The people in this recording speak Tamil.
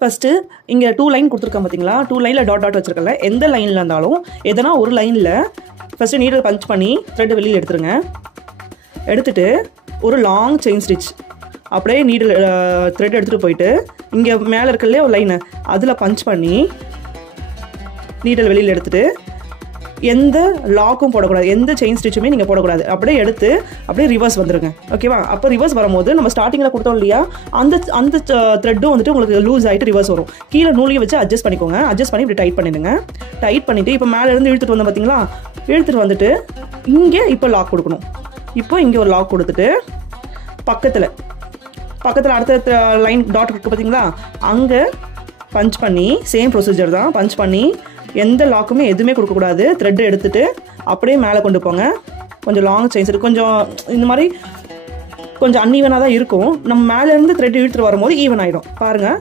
ஃபஸ்ட்டு இங்கே 2 லைன் கொடுத்துருக்கேன் பார்த்தீங்களா, 2 லைனில் டாட் டாட் வச்சுருக்கல, எந்த லைனில் இருந்தாலும் எதனா ஒரு லைனில் ஃபஸ்ட்டு நீடில் பஞ்ச் பண்ணி த்ரெட் வெளியில் எடுத்துருங்க. எடுத்துகிட்டு ஒரு லாங் செயின் ஸ்டிச் அப்படியே நீடில் த்ரெட் எடுத்துகிட்டு போயிட்டு இங்கே மேலே இருக்கலே ஒரு லைனு அதில் பஞ்ச் பண்ணி நீடில் வெளியில் எடுத்துகிட்டு எந்த லாக்கும் போடக்கூடாது, எந்த செயின் ஸ்டிச்சுமே நீங்கள் போடக்கூடாது. அப்படியே எடுத்து அப்படியே ரிவர்ஸ் வந்துடுங்க. ஓகேவா? அப்போ ரிவர்ஸ் வரும்போது நம்ம ஸ்டார்டிங்கில் கொடுத்தோம் இல்லையா, அந்த த்ரெட்டும் வந்துட்டு உங்களுக்கு லூஸ் ஆகிட்டு ரிவர்ஸ் வரும். கீழே நூலையும் வச்சு அட்ஜஸ்ட் பண்ணிக்கோங்க. அட்ஜஸ்ட் பண்ணி இப்படி டைட் பண்ணிடுங்க. டைட் பண்ணிவிட்டு இப்போ மேலே இருந்து இழுத்துட்டு வந்தோம் பார்த்தீங்களா, இழுத்துட்டு வந்துட்டு இங்கே இப்போ லாக் கொடுக்கணும். இப்போ இங்கே ஒரு லாக் கொடுத்துட்டு பக்கத்தில் அடுத்த லைன் டாட் இருக்குது பார்த்தீங்களா, அங்கே பஞ்ச் பண்ணி சேம் ப்ரொசீஜர் தான். பஞ்ச் பண்ணி எந்த லாக்குமே எதுவுமே கொடுக்கக்கூடாது. த்ரெட் எடுத்துகிட்டு அப்படியே மேலே கொண்டு போங்க. கொஞ்சம் லாங் செயின்ஸ் இருக்குது, கொஞ்சம் இந்த மாதிரி கொஞ்சம் அன்ஈவனாக தான் இருக்கும். நம்ம மேலேருந்து த்ரெட் இழுத்துட்டு வரும்போது ஈவன் ஆகிடும் பாருங்கள்.